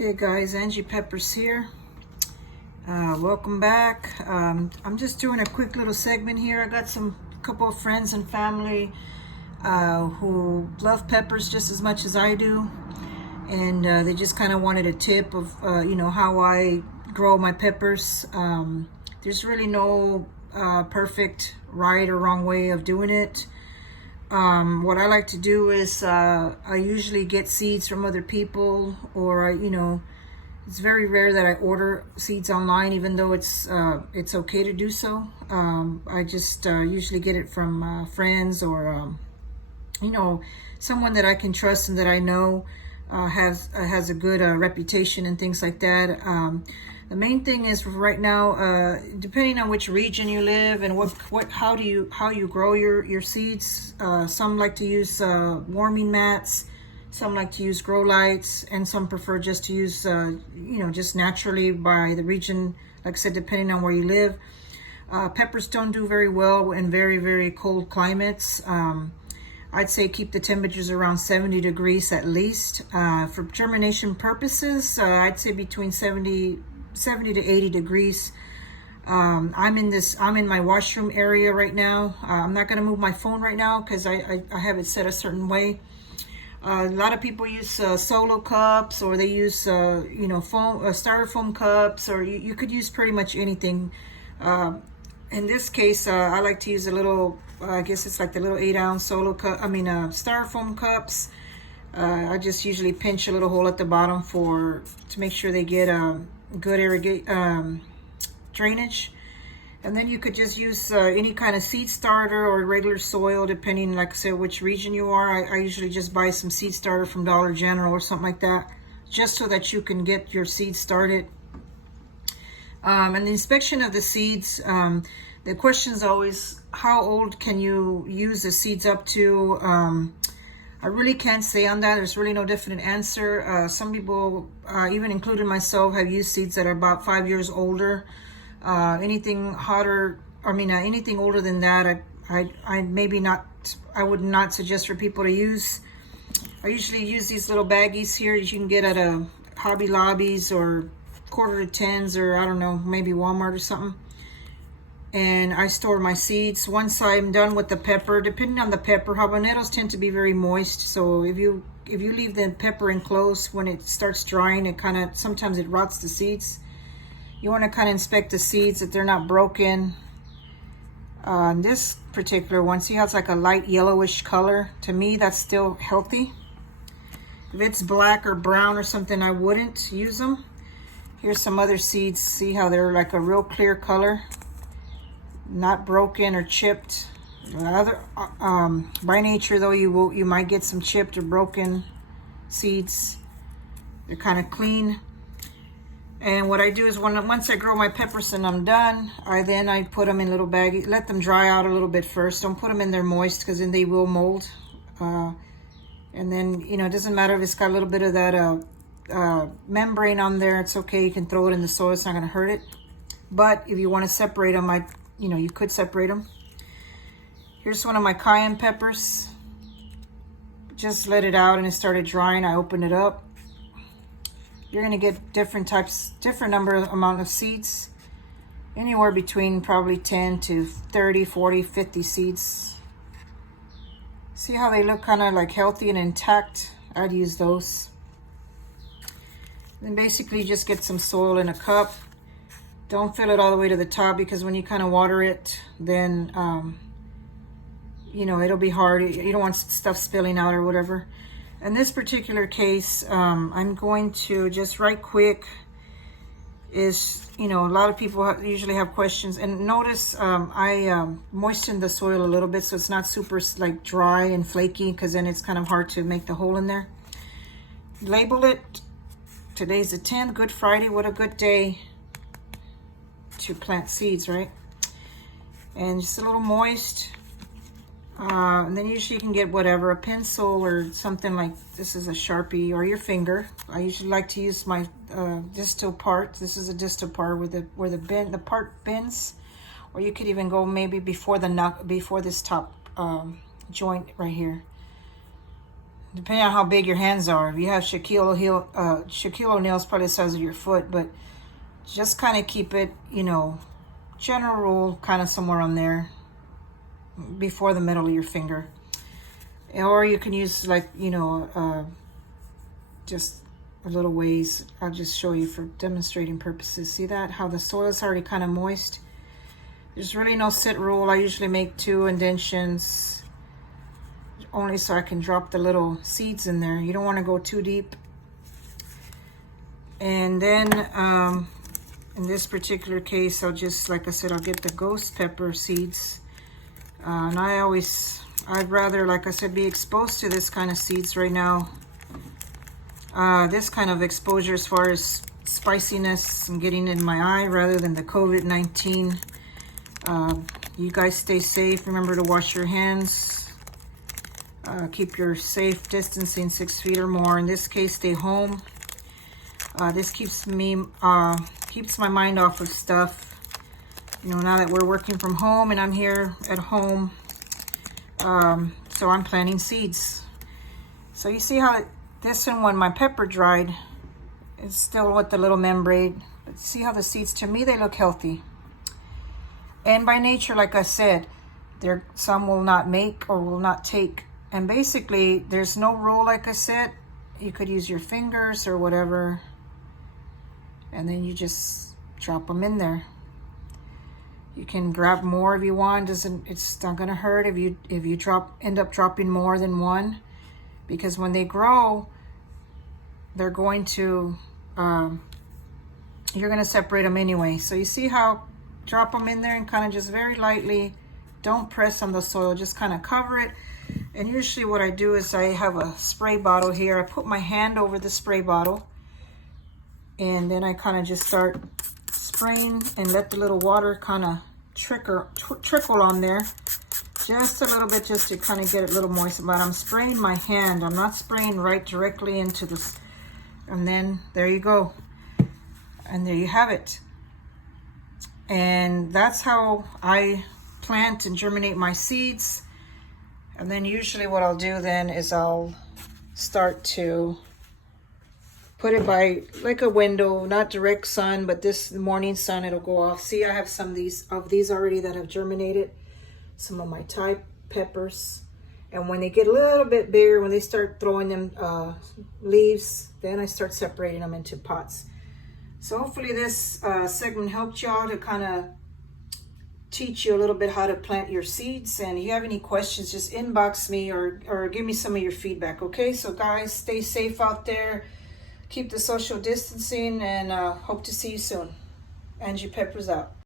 Okay guys, Angie Peppers here. Welcome back. I'm just doing a quick little segment here. I got a couple of friends and family who love peppers just as much as I do, and they just kind of wanted a tip of how I grow my peppers. There's really no perfect right or wrong way of doing it. What I like to do is I usually get seeds from other people, or it's very rare that I order seeds online, even though it's okay to do so. I just usually get it from friends, or someone that I can trust and that I know has a good reputation and things like that. The main thing is right now, depending on which region you live and how you grow your seeds. Some like to use warming mats, some like to use grow lights, and some prefer just to use just naturally by the region. Like I said, depending on where you live. Peppers don't do very well in very, very cold climates. I'd say keep the temperatures around 70 degrees at least. For germination purposes, I'd say between 70 to 80 degrees. I'm in my washroom area right now. I'm not going to move my phone right now because I have it set a certain way. A lot of people use solo cups, or they use styrofoam cups, or you could use pretty much anything. In this case, I like to use a little, I guess it's like the little 8-ounce solo cup, styrofoam cups. I just usually pinch a little hole at the bottom to make sure they get good drainage. And then you could just use any kind of seed starter or regular soil, depending, like I said, which region you are. I usually just buy some seed starter from Dollar General or something like that, just so that you can get your seeds started. And the inspection of the seeds, the question is always, how old can you use the seeds up to? I really can't say on that. There's really no definite answer. Some people, even including myself, have used seeds that are about 5 years older. Anything hotter, anything older than that, I would not suggest for people to use. I usually use these little baggies here that you can get at a Hobby Lobbies or quarter to tens, or I don't know, maybe Walmart or something. And I store my seeds. Once I'm done with the pepper, depending on the pepper, habaneros tend to be very moist. So if you leave the pepper enclosed, when it starts drying, sometimes it rots the seeds. You want to kind of inspect the seeds that they're not broken. This particular one, see how it's like a light yellowish color? To me, that's still healthy. If it's black or brown or something, I wouldn't use them. Here's some other seeds. See how they're like a real clear color, not broken or chipped. By nature though, you might get some chipped or broken seeds. They're kind of clean. And what I do is once I grow my peppers and I'm done, I put them in little baggies. Let them dry out a little bit first. Don't put them in there moist, because then they will mold. And then it doesn't matter if it's got a little bit of that membrane on there. It's okay. You can throw it in the soil. It's not going to hurt it. But if you want to separate them, you could separate them. Here's one of my cayenne peppers. Just let it out and it started drying. I opened it up. You're going to get different amount of seeds. Anywhere between probably 10 to 30, 40, 50 seeds. See how they look kind of like healthy and intact? I'd use those. Then basically just get some soil in a cup. Don't fill it all the way to the top, because when you kind of water it, then it'll be hard. You don't want stuff spilling out or whatever. In this particular case, I'm going to just right quick a lot of people usually have questions, and notice I moisten the soil a little bit so it's not super like dry and flaky, because then it's kind of hard to make the hole in there. Label it. Today's the 10th, Good Friday. What a good day to plant seeds, right? And just a little moist. And then usually you can get whatever, a pencil or something like this is a Sharpie, or your finger. I usually like to use my distal part. This is a distal part where the part bends, or you could even go maybe before this top joint right here. depending on how big your hands are. If you have Shaquille O'Neal's probably the size of your foot, but just kind of keep it, you know, general rule, kind of somewhere on there before the middle of your finger. Or you can use, like, you know, just a little ways. I'll just show you for demonstrating purposes. See that? How the soil is already kind of moist. There's really no sit rule. I usually make 2 indentions only so I can drop the little seeds in there. You don't want to go too deep. And then in this particular case, I'll just, like I said, I'll get the ghost pepper seeds. And I'd rather, like I said, be exposed to this kind of seeds right now. This kind of exposure as far as spiciness and getting in my eye rather than the COVID-19. You guys stay safe. Remember to wash your hands. Keep your safe distancing 6 feet or more. In this case, stay home. This keeps my mind off of stuff. You know, now that we're working from home and I'm here at home, so I'm planting seeds. So you see how this one, when my pepper dried, it's still with the little membrane. But see how the seeds, to me, they look healthy. And by nature, like I said, some will not make or will not take. And basically, there's no rule, like I said. You could use your fingers or whatever. And then you just drop them in there. You can grab more if you want. It's not gonna hurt if you end up dropping more than one, because when they grow, they're going to you're gonna separate them anyway. So you see how drop them in there and kind of just very lightly. Don't press on the soil. Just kind of cover it. And usually what I do is I have a spray bottle here. I put my hand over the spray bottle, and then I kind of just start spraying and let the little water kind of trickle on there just a little bit, just to kind of get it a little moist. But I'm spraying my hand. I'm not spraying right directly into this. And then there you go. And there you have it. And that's how I plant and germinate my seeds. And then usually what I'll do then is I'll start to put it by like a window, not direct sun, but this morning sun, it'll go off. See, I have some of these already that have germinated, some of my Thai peppers. And when they get a little bit bigger, when they start throwing them leaves, then I start separating them into pots. So hopefully this segment helped y'all to kind of teach you a little bit how to plant your seeds. And if you have any questions, just inbox me or give me some of your feedback, okay? So guys, stay safe out there. Keep the social distancing, and hope to see you soon. Angie Peppers out.